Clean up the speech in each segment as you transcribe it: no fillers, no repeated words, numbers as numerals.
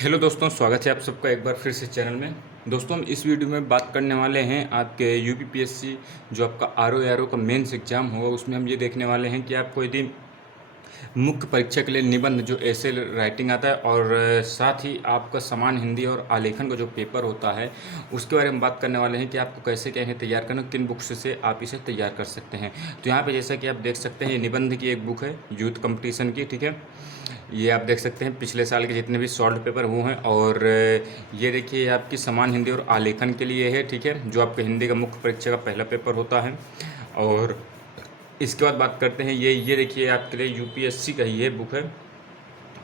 Hello दोस्तों, स्वागत है आप सबका एक बार फिर से चैनल में। दोस्तों, हम इस वीडियो में बात करने वाले हैं आपके यूपीपीएससी जो आपका आर ओ का मेंस एग्ज़ाम होगा, उसमें हम ये देखने वाले हैं कि आपको यदि मुख्य परीक्षा के लिए निबंध जो ऐसे राइटिंग आता है और साथ ही आपका समान हिंदी और आलेखन का जो पेपर होता है उसके बारे में बात करने वाले हैं कि आपको कैसे क्या है तैयार करना, किन बुक्स से आप इसे तैयार कर सकते हैं। तो यहाँ पे जैसा कि आप देख सकते हैं, ये निबंध की एक बुक है यूथ कंपटीशन की, ठीक है। ये आप देख सकते हैं पिछले साल के जितने भी सॉल्व पेपर वो हैं, और ये देखिए आपकी समान हिंदी और आलेखन के लिए है, ठीक है, जो आपके हिंदी का मुख्य परीक्षा का पहला पेपर होता है। और इसके बाद बात करते हैं, ये देखिए आपके लिए यूपीएससी का ही ये बुक है।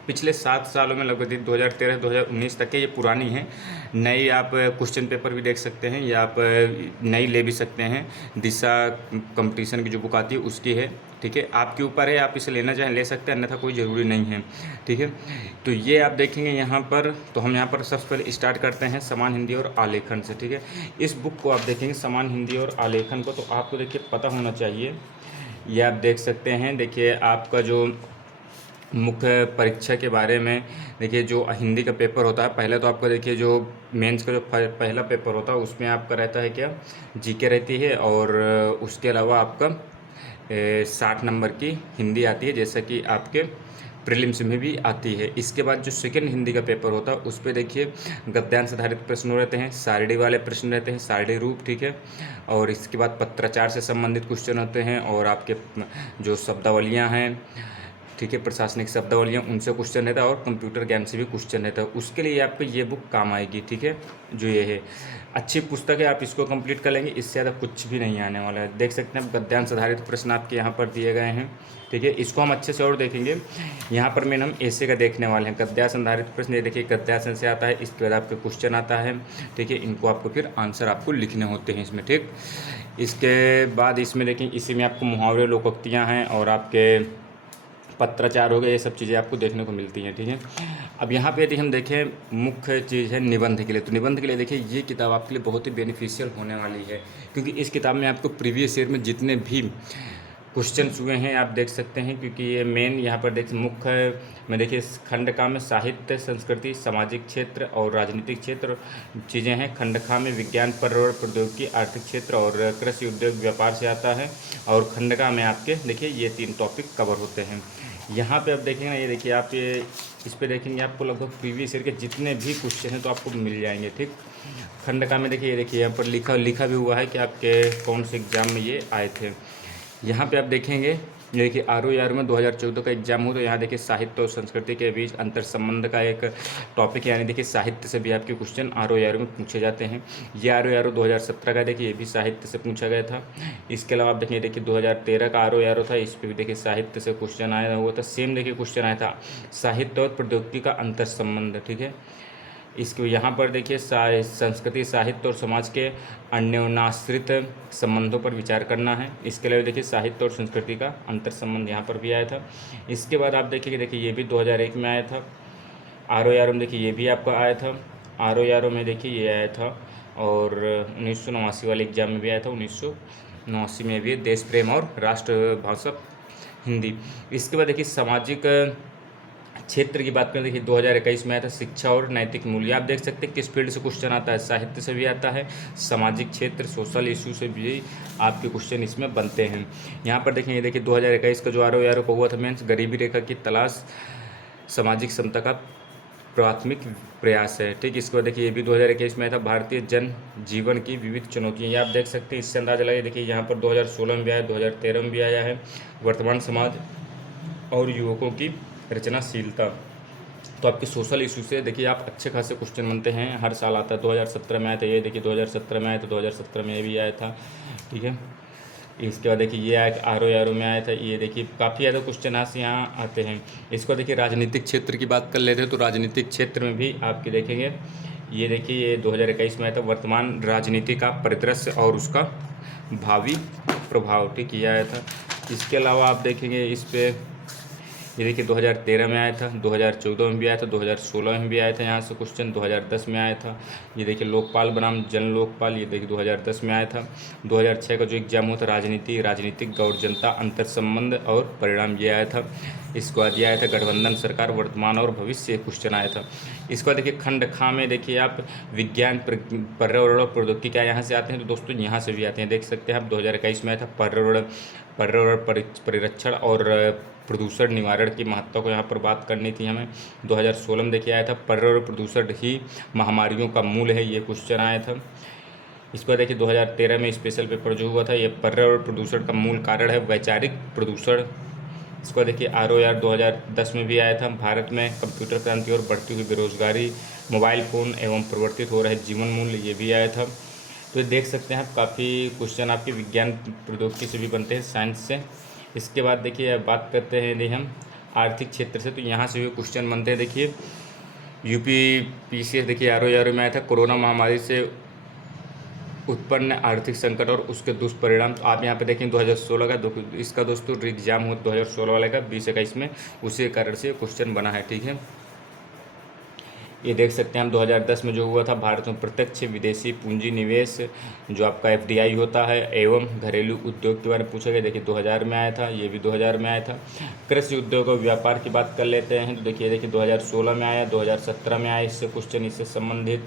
पिछले 7 सालों में लगभग 2013-2019 तक के ये पुरानी है। नई आप क्वेश्चन पेपर भी देख सकते हैं, या आप नई ले भी सकते हैं। दिशा कंपटीशन की जो बुक आती है उसकी है, ठीक है। आपके ऊपर है, आप इसे लेना चाहें ले सकते हैं, अन्यथा कोई ज़रूरी नहीं है, ठीक है। तो ये आप देखेंगे यहाँ पर, तो हम यहाँ पर सबसे पहले स्टार्ट करते हैं समान हिंदी और आलेखन से, ठीक है। इस बुक को आप देखेंगे समान हिंदी और आलेखन को, तो आपको देखिए पता होना चाहिए। ये आप देख सकते हैं, देखिए आपका जो मुख्य परीक्षा के बारे में, देखिए जो हिंदी का पेपर होता है पहले, तो आपका देखिए जो मेंस का जो पहला पेपर होता है उसमें आपका रहता है क्या, जीके रहती है, और उसके अलावा आपका 60 नंबर की हिंदी आती है, जैसा कि आपके प्रीलिम्स में भी आती है। इसके बाद जो सेकंड हिंदी का पेपर होता है उस पर देखिए गद्यांश आधारित प्रश्न रहते हैं, सारणी वाले प्रश्न रहते हैं, सारणी रूप, ठीक है। और इसके बाद पत्राचार से संबंधित क्वेश्चन होते हैं, और आपके जो शब्दावलियाँ हैं, ठीक है, प्रशासनिक शब्दावलियाँ, उनसे क्वेश्चन रहता है, और कंप्यूटर ज्ञान से भी क्वेश्चन रहता है। उसके लिए आपको ये बुक काम आएगी, ठीक है। जो ये है अच्छी पुस्तक है, आप इसको कंप्लीट कर लेंगे, इससे ज़्यादा कुछ भी नहीं आने वाला है। देख सकते हैं गद्यांश आधारित प्रश्न आपके यहाँ पर दिए गए हैं, ठीक है। इसको हम अच्छे से और देखेंगे। यहाँ पर मेन हम ऐसे का देखने वाले हैं, गद्यांश आधारित प्रश्न। ये देखिए गद्यांश से आता है, इसके बाद आपके क्वेश्चन आता है, ठीक है। इनको आपको फिर आंसर आपको लिखने होते हैं इसमें, ठीक। इसके बाद इसमें देखें, इसी में आपको मुहावरे, लोकोक्तियाँ हैं, और आपके पत्राचार हो गए, ये सब चीज़ें आपको देखने को मिलती हैं, ठीक है। अब यहाँ पे यदि हम देखें मुख्य चीज़ है निबंध के लिए, तो निबंध के लिए देखिए ये किताब आपके लिए बहुत ही बेनिफिशियल होने वाली है, क्योंकि इस किताब में आपको प्रीवियस ईयर में जितने भी क्वेश्चन हुए हैं आप देख सकते हैं, क्योंकि ये मेन यहाँ पर देख मुख्य में देखिए खंड का में साहित्य, संस्कृति, सामाजिक क्षेत्र और राजनीतिक क्षेत्र चीज़ें हैं। खंड खा में विज्ञान, पर्यावरण, प्रौद्योगिकी, आर्थिक क्षेत्र और कृषि, उद्योग, व्यापार से आता है। और खंड का में आपके देखिए ये 3 टॉपिक कवर होते हैं। यहाँ पे आप देखेंगे ना, ये देखिए आप ये इस पे देखेंगे आपको लगभग प्रीवियस ईयर के जितने भी क्वेश्चन हैं तो आपको मिल जाएंगे, ठीक। खंड का में देखिए, ये देखिए यहाँ पर लिखा भी हुआ है कि आपके कौन से एग्ज़ाम में ये आए थे। यहाँ पे आप देखेंगे, ये देखिए आर में 2014 का एग्जाम हो, तो यहाँ देखिए साहित्य और संस्कृति के बीच अंतर संबंध का एक टॉपिक है, यानी देखिए साहित्य से भी आपके क्वेश्चन आर में पूछे जाते हैं। ये आर 2017 का देखिए, ये भी साहित्य से पूछा गया था। इसके अलावा आप देखिए 2013 का आर था, इस पर भी देखिए साहित्य से क्वेश्चन आया हुआ था। सेम देखिए क्वेश्चन आया था साहित्य और प्रौद्योगिकी का अंतर संबंध, ठीक है। इसको यहाँ पर देखिए संस्कृति, साहित्य और समाज के अन्योन्याश्रित संबंधों पर विचार करना है। इसके अलावा देखिए साहित्य और संस्कृति का अंतर संबंध यहाँ पर भी आया था। इसके बाद आप देखिए ये भी 2001 में आया था। आर में देखिए ये भी आपका आया था। आर में देखिए ये आया था, और 1989 वाले एग्जाम में भी आया था। 1989 में भी देश प्रेम और राष्ट्रभाषा हिंदी। इसके बाद देखिए सामाजिक क्षेत्र की बात करें, देखिए 2021 में आया था शिक्षा और नैतिक मूल्य। आप देख सकते हैं किस फील्ड से क्वेश्चन आता है, साहित्य से भी आता है, सामाजिक क्षेत्र, सोशल इशू से भी आपके क्वेश्चन इसमें बनते हैं। यहाँ पर देखें, ये देखिए 2021 का जो आर को हुआ था मेंस, गरीबी रेखा की तलाश, सामाजिक समता का प्राथमिक प्रयास है, ठीक। इसके बाद देखिए ये भी 2021 में आया था, भारतीय जन जीवन की विविध चुनौतियाँ। ये आप देख सकते हैं, इससे अंदाजा लगाइए। देखिए यहाँ पर 2016 में भी आया, 2013 में भी आया है। वर्तमान समाज और युवकों की रचनाशीलता, तो आपके सोशल इशू से देखिए आप अच्छे खासे क्वेश्चन बनते हैं, हर साल आता है। 2017 में आया था, ये देखिए 2017 में आया था, 2017 में ये भी आया था, ठीक है। इसके बाद देखिए ये आर में आया था, ये देखिए काफ़ी ज़्यादा क्वेश्चन आज यहाँ आते हैं। इसको देखिए राजनीतिक क्षेत्र की बात कर लेते हैं, तो राजनीतिक क्षेत्र में भी आपके देखेंगे, ये देखिए ये 2021 में आया था, वर्तमान राजनीति का परिदृश्य और उसका भावी प्रभाव, ठीक, ये आया था। इसके अलावा आप देखेंगे इस पर ये देखिए 2013 में आया था, 2014 में भी आया था, 2016 में भी आया था यहाँ से क्वेश्चन, 2010 में आया था। ये देखिए लोकपाल बनाम जन लोकपाल, ये देखिए 2010 में आया था। 2006 का जो एग्जाम हुआ था राजनीति, राजनीतिक और जनता अंतर संबंध और परिणाम, ये आया था। इसके बाद ये आया था गठबंधन सरकार वर्तमान और भविष्य, ये क्वेश्चन आया था। इसके बाद देखिए खंड खा में देखिए आप विज्ञान पर्यावरण और प्रौद्योगिकी क्या यहाँ से आते हैं, तो दोस्तों यहाँ से भी आते हैं, देख सकते हैं आप। 2021 में आया था पर्यावरण परिरक्षण और प्रदूषण निवारण की महत्ता को यहाँ पर बात करनी थी हमें। 2016 में देखिए आया था पर्यावरण प्रदूषण ही महामारियों का मूल है, ये क्वेश्चन आया था। इसके बाद देखिए 2013 में स्पेशल पेपर जो हुआ था, ये पर्यावरण प्रदूषण का मूल कारण है वैचारिक प्रदूषण। इसको देखिए ROR 2010 में भी आया था, भारत में कंप्यूटर क्रांति और बढ़ती हुई बेरोजगारी, मोबाइल फ़ोन एवं परिवर्तित हो रहे जीवन मूल्य, ये भी आया था। तो ये देख सकते हैं आप काफ़ी क्वेश्चन आपके विज्ञान प्रौद्योगिकी से भी बनते हैं, साइंस से। इसके बाद देखिए अब बात करते हैं यदि हम आर्थिक क्षेत्र से, तो यहाँ से भी क्वेश्चन बनते हैं। देखिए UPPCS देखिए ROR में आया था कोरोना महामारी से उत्पन्न आर्थिक संकट और उसके दुष्परिणाम। तो आप यहाँ पे देखें 2016 का इसका दोस्तों एग्जाम हुआ 2016 वाले का 2021 में, उसी कारण से क्वेश्चन बना है, ठीक है। ये देख सकते हैं हम 2010 में जो हुआ था, भारत में प्रत्यक्ष विदेशी पूंजी निवेश जो आपका FDI होता है एवं घरेलू उद्योग के बारे में पूछा गया। देखिए 2000 में आया था, ये भी 2000 में आया था। कृषि उद्योग और व्यापार की बात कर लेते हैं, तो देखिए 2016 में आया, 2017 में आया इससे क्वेश्चन, इससे संबंधित,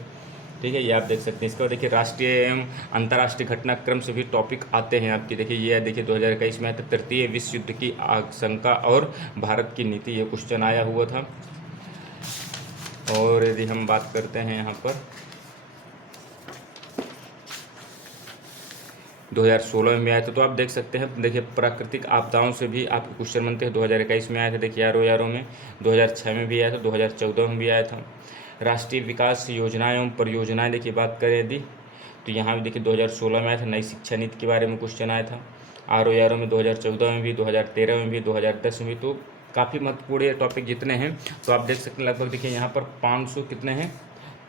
ठीक है, ये आप देख सकते हैं। इसके बाद देखिए राष्ट्रीय एवं अंतर्राष्ट्रीय घटनाक्रम से भी टॉपिक आते हैं आपकी। देखिए ये देखिए 2021 में आया था तृतीय विश्व युद्ध की आशंका और भारत की नीति, ये क्वेश्चन आया हुआ था। और यदि हम बात करते हैं यहाँ पर 2016 में भी आया था, तो आप देख सकते हैं। देखिए प्राकृतिक आपदाओं से भी आपके क्वेश्चन बनते हैं। 2021 में आया था, देखिए ROR में, 2006 में भी आया था, 2014 में भी आया था। राष्ट्रीय विकास योजनाएं एवं परियोजनाएं देखिए बात करें यदि, तो यहाँ भी देखिए 2016 में आया था, नई शिक्षा नीति के बारे में क्वेश्चन आया था। ROR में 2014 में भी, 2013 में भी, 2010 में भी। तो काफ़ी महत्वपूर्ण ये टॉपिक जितने हैं, तो आप देख सकते हैं लगभग देखिए यहाँ पर 500 कितने हैं,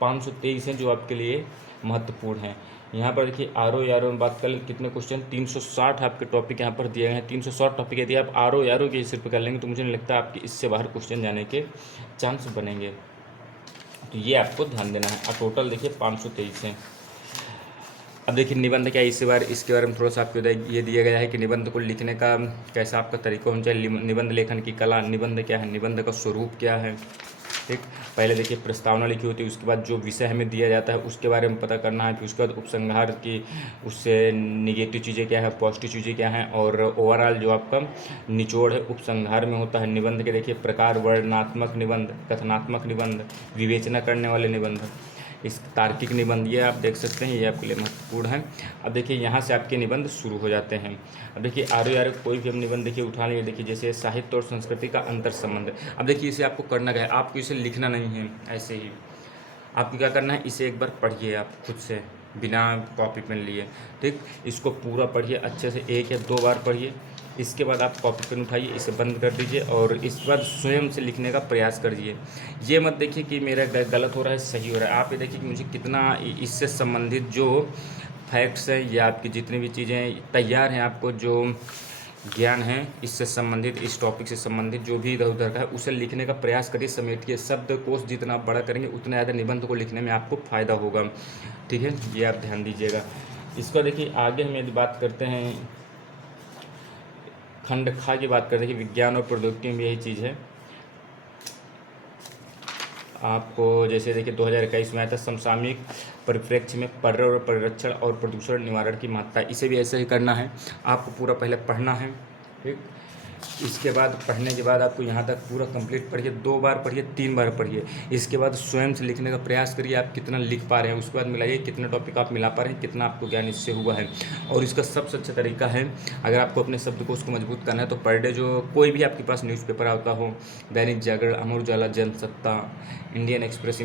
523 हैं जो आपके लिए महत्वपूर्ण हैं। यहाँ पर देखिए ROR में बात करें कितने क्वेश्चन, 360 आपके टॉपिक यहाँ पर दिए गए हैं। 360 टॉपिक यदि आप ROR के सिर्फ कर लेंगे तो मुझे नहीं लगता आपके इससे बाहर क्वेश्चन जाने के चांस बनेंगे, तो ये आपको ध्यान देना है। टोटल देखिए 523 हैं। अब देखिए निबंध क्या है, इसके बारे में थोड़ा सा आपको ये दिया गया है कि निबंध को लिखने का कैसा आपका तरीका होना चाहिए, निबंध लेखन की कला, निबंध क्या है, निबंध का स्वरूप क्या है, ठीक। पहले देखिए प्रस्तावना लिखी होती है, उसके बाद जो विषय हमें दिया जाता है उसके बारे में पता करना है, फिर उसके बाद उपसंहार की उससे निगेटिव चीज़ें क्या है, पॉजिटिव चीज़ें क्या हैं, और ओवरऑल जो आपका निचोड़ है उपसंहार में होता है। निबंध के देखिए प्रकार, वर्णनात्मक निबंध, कथनात्मक निबंध, विवेचना करने वाले निबंध, इस तार्किक निबंध, ये आप देख सकते हैं, ये आपके लिए महत्वपूर्ण है। अब देखिए यहाँ से आपके निबंध शुरू हो जाते हैं। अब देखिए ROR कोई भी हम निबंध देखिए उठा लेंगे, देखिए जैसे साहित्य और संस्कृति का अंतर संबंध। अब देखिए इसे आपको करना क्या है, आपको इसे लिखना नहीं है, ऐसे ही आपको क्या करना है, इसे एक बार पढ़िए आप खुद से बिना कॉपी पेन लिए, ठीक। इसको पूरा पढ़िए अच्छे से, 1 या 2 बार पढ़िए। इसके बाद आप कॉपी पेन उठाइए, इसे बंद कर दीजिए और इसके बाद स्वयं से लिखने का प्रयास करिए। ये मत देखिए कि मेरा गलत हो रहा है, सही हो रहा है, आप ये देखिए कि मुझे कितना इससे संबंधित जो फैक्ट्स हैं या आपकी जितनी भी चीज़ें तैयार हैं, आपको जो ज्ञान है इससे संबंधित, इस टॉपिक से संबंधित जो भी इधर उधर का है उसे लिखने का प्रयास करिए, समेटिए। शब्दकोश जितना आप बड़ा करेंगे उतना ज़्यादा निबंध को लिखने में आपको फ़ायदा होगा, ठीक है, ये आप ध्यान दीजिएगा। इसका देखिए आगे हम यदि बात करते हैं खंड खा की बात करते हैं कि विज्ञान और प्रौद्योगिकी में यही चीज़ है। आपको जैसे देखिए 2021 में आया था समसामयिक परिप्रेक्ष्य में पर्यावरण परिरक्षण और प्रदूषण निवारण की महत्ता, इसे भी ऐसे ही करना है। आपको पूरा पहले पढ़ना है, ठीक। इसके बाद पढ़ने के बाद आपको यहाँ तक पूरा कंप्लीट पढ़िए, 2 बार पढ़िए, 3 बार पढ़िए। इसके बाद स्वयं से लिखने का प्रयास करिए, आप कितना लिख पा रहे हैं, उसके बाद मिलाइए कितने टॉपिक आप मिला पा रहे हैं, कितना आपको ज्ञान इससे हुआ है। और इसका सबसे अच्छा तरीका है, अगर आपको अपने शब्दकोश को मजबूत करना है तो पर डे जो कोई भी आपके पास न्यूज़पेपर आता हो, दैनिक जागरण, अमर उजाला, जनसत्ता, इंडियन एक्सप्रेस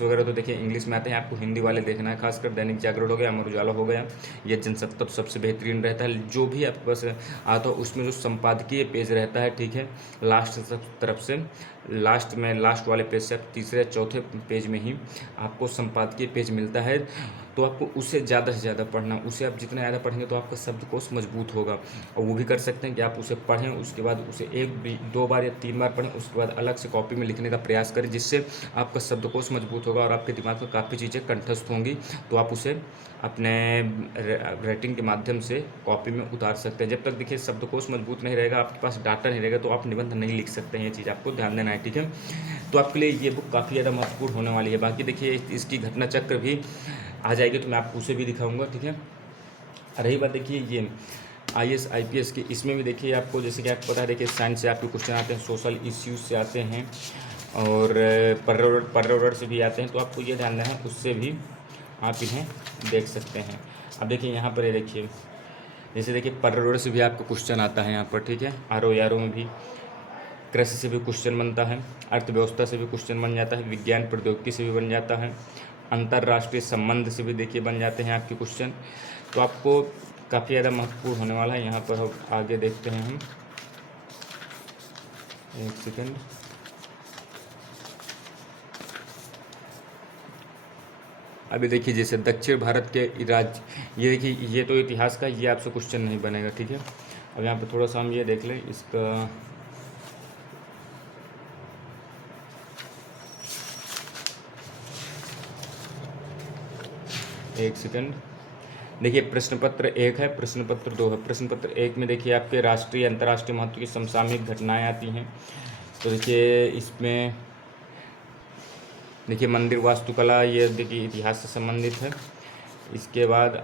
वगैरह, तो देखिए इंग्लिश में आते हैं, आपको हिंदी वाले देखना है। खासकर दैनिक जागरण हो गया, अमर उजाला हो गया, ये जनसत्ता तो सबसे बेहतरीन रहता है। जो भी आपके पास आता हो उसमें जो संपादकीय पेज रहता है, ठीक है। लास्ट तरफ से लास्ट में, लास्ट वाले पेज से तीसरे या चौथे पेज में ही आपको संपादकीय पेज मिलता है। तो आपको उसे ज़्यादा से ज़्यादा पढ़ना, उसे आप जितना ज़्यादा पढ़ेंगे तो आपका शब्दकोश मजबूत होगा। और वो भी कर सकते हैं कि आप उसे पढ़ें, उसके बाद उसे 1-2 बार या 3 बार पढ़ें, उसके बाद अलग से कॉपी में लिखने का प्रयास करें, जिससे आपका शब्दकोश मजबूत होगा और आपके दिमाग में काफ़ी चीज़ें कंठस्थ होंगी। तो आप उसे अपने राइटिंग के माध्यम से कॉपी में उतार सकते हैं। जब तक देखिए शब्दकोश मजबूत नहीं रहेगा, आपके पास डाटा नहीं रहेगा, तो आप निबंध नहीं लिख सकते हैं। ये चीज़ आपको ध्यान देना है, ठीक है। तो आपके लिए ये बुक काफ़ी ज़्यादा महत्वपूर्ण होने वाली है। बाकी देखिए इसकी घटना चक्र भी आ जाएगी, तो मैं आपको उसे भी दिखाऊंगा, ठीक है। रही बात देखिए ये IAS IPS की, इसमें भी देखिए आपको जैसे कि आपको पता है, देखिए साइंस से आपके क्वेश्चन आते हैं, सोशल इश्यूज से आते हैं और पर्यावरण से भी आते हैं। तो आपको ये ध्यान देना है, उससे भी आप इन्हें देख सकते हैं। अब देखिए यहाँ पर ये देखिए, जैसे देखिए पर्यावरण से भी आपको क्वेश्चन आता है यहाँ पर, ठीक है। RO में भी, कृषि से भी क्वेश्चन बनता है, अर्थव्यवस्था से भी क्वेश्चन बन जाता है, विज्ञान प्रौद्योगिकी से भी बन जाता है, अंतर्राष्ट्रीय संबंध से भी देखिए बन जाते हैं आपके क्वेश्चन। तो आपको काफ़ी ज़्यादा महत्वपूर्ण होने वाला है। यहाँ पर आगे देखते हैं हम, एक सेकेंड। अभी देखिए जैसे दक्षिण भारत के राज्य, ये देखिए ये तो इतिहास का, ये आपसे क्वेश्चन नहीं बनेगा, ठीक है। अब यहाँ पे थोड़ा सा हम ये देख लें इसका, एक सेकंड। देखिए प्रश्न पत्र 1 है, प्रश्न पत्र 2 है। प्रश्न पत्र 1 में देखिए आपके राष्ट्रीय अंतर्राष्ट्रीय महत्व की समसामयिक घटनाएं आती हैं। तो देखिए इसमें देखिए मंदिर वास्तुकला, ये देखिए इतिहास से संबंधित है। इसके बाद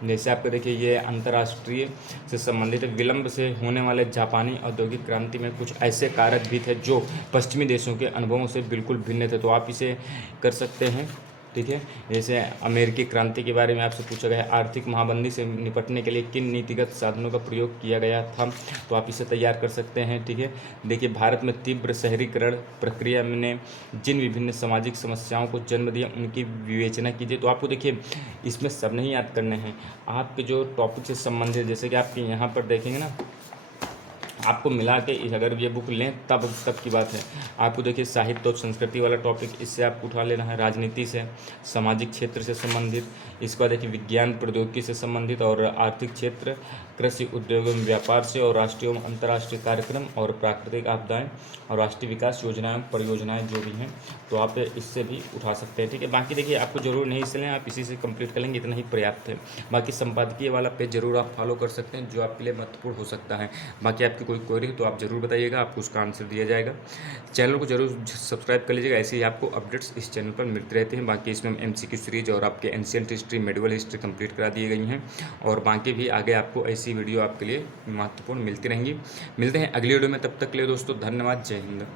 जैसे आपको देखिए ये अंतर्राष्ट्रीय से संबंधित है, विलंब से होने वाले जापानी औद्योगिक क्रांति में कुछ ऐसे कारक भी थे जो पश्चिमी देशों के अनुभवों से बिल्कुल भिन्न थे। तो आप इसे कर सकते हैं, ठीक है। जैसे अमेरिकी क्रांति के बारे में आपसे पूछा गया है, आर्थिक महामंदी से निपटने के लिए किन नीतिगत साधनों का प्रयोग किया गया था, तो आप इसे तैयार कर सकते हैं, ठीक है। देखिए भारत में तीव्र शहरीकरण प्रक्रिया ने जिन विभिन्न सामाजिक समस्याओं को जन्म दिया उनकी विवेचना कीजिए। तो आपको देखिए इसमें सब नहीं याद करने हैं, आपके जो टॉपिक से संबंधित, जैसे कि आपके यहाँ पर देखेंगे ना, आपको मिला के अगर ये बुक लें तब की बात है। आपको देखिए साहित्य और संस्कृति वाला टॉपिक, इससे आपको उठा लेना है, राजनीति से, सामाजिक क्षेत्र से संबंधित, इसके बाद देखिए विज्ञान प्रौद्योगिकी से संबंधित और आर्थिक क्षेत्र, कृषि उद्योग एवं व्यापार से, और राष्ट्रीय एवं अंतर्राष्ट्रीय कार्यक्रम और प्राकृतिक आपदाएं और राष्ट्रीय विकास योजनाएं परियोजनाएं जो भी हैं, तो आप इससे भी उठा सकते हैं, ठीक है। बाकी देखिए आपको जरूर नहीं इसलिए, आप इसी से कंप्लीट कर लेंगे, इतना ही पर्याप्त है। बाकी संपादकीय वाला पेज जरूर आप फॉलो कर सकते हैं, जो आपके लिए महत्वपूर्ण हो सकता है। बाकी आपकी कोई क्वेरी तो आप ज़रूर बताइएगा, आपको उसका आंसर दिया जाएगा। चैनल को जरूर सब्सक्राइब कर लीजिएगा, ऐसे ही आपको अपडेट्स इस चैनल पर मिलते रहते हैं। बाकी इसमें MCQ सीरीज और आपके ancient history, medieval history complete करा दी गई हैं, और बाकी भी आगे आपको ऐसी वीडियो आपके लिए महत्वपूर्ण मिलती रहेंगी। मिलते हैं अगली वीडियो में, तब तक के लिए दोस्तों धन्यवाद, जय हिंद।